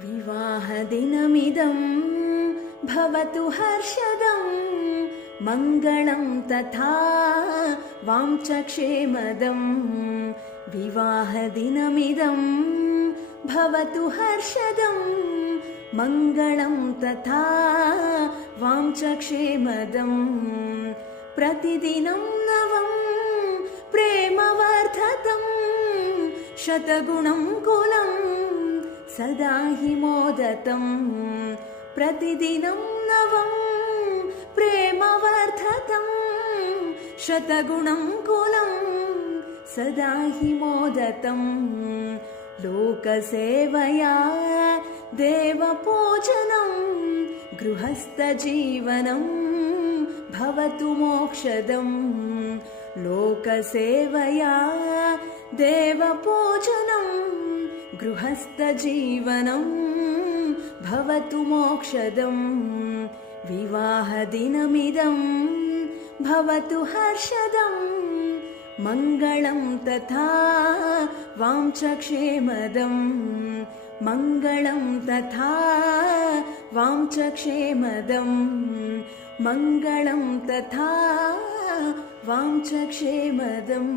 विवाहदिनमिदं भवतु हर्षदं मङ्गलं तथा वाञ्छक्षेमदं विवाहदिनमिदं भवतु हर्षदं मङ्गलं तथा वाञ्छक्षेमदं प्रतिदिनं नवं प्रेमवर्धतं शतगुणं कुलं सदा हि मोदतं प्रतिदिनं नवं प्रेमवर्धतं शतगुणं कुलं सदा हि मोदतं लोकसेवया देवपूजनं गृहस्थजीवनं भवतु मोक्षदं लोकसेवया देवपूजनं गृहस्थजीवनं भवतु मोक्षदं विवाहदिनमिदं भवतु हर्षदं मङ्गलं तथा वाञ्छक्षेमदं मङ्गलं तथा वाञ्छक्षेमदं मङ्गलं तथा वाञ्छक्षेमदम्।